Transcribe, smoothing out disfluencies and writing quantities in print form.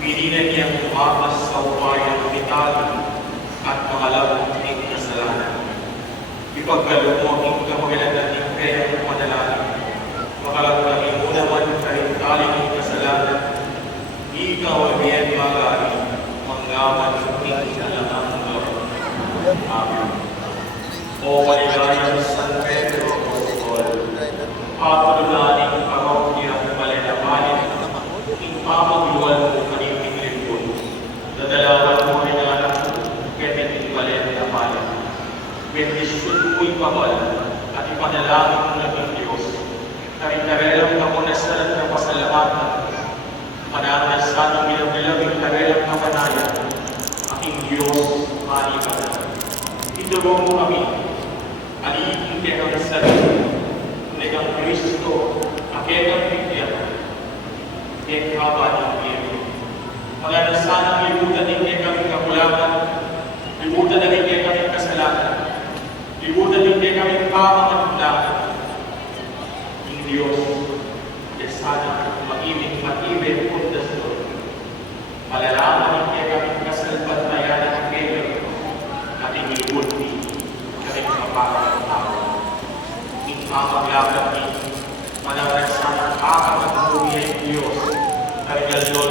Pininan niyang umakas sa upayang bitali at pangalawang ng kasalanan. Ipagkalo mo ang kamagilan ng impeyang panalangin. Makalagpangin mo naman karintaling ng kasalanan. Ikaw ay biyan magari, manggaman ng kalangang Lord. Amen. O maligayang San Pedro Apostol, patulaning parokya malinamanin, ipamagluwan mo kaniming lingkod. Dadalawan mo rin ang anak mo, keting malinamanin. Bendisyon mo'y bawal at ipanalangin mo ng Diyos. Karintarelang kamunasan na pasalamatan, pananasan ng bilang-bilanging karelang kapanayan, aking Diyos, maniman. Itulong mo kami, alihin kang sarili, negang Kristo, aketang bigyan, kaban ng Piyero. Maganasan ang libutan ng kami kakulangan, libutan na rin kami kasalanan, libutan din kami pamamanulakan. Ang Diyos, sana mag-ibig pundasyon. Malalaman din kami kasalpatayan ng Piyero at inibulti kami kaparang tao. Ipamaglaban din, manarasan ang akamang buhay ng Diyos, karigal Lord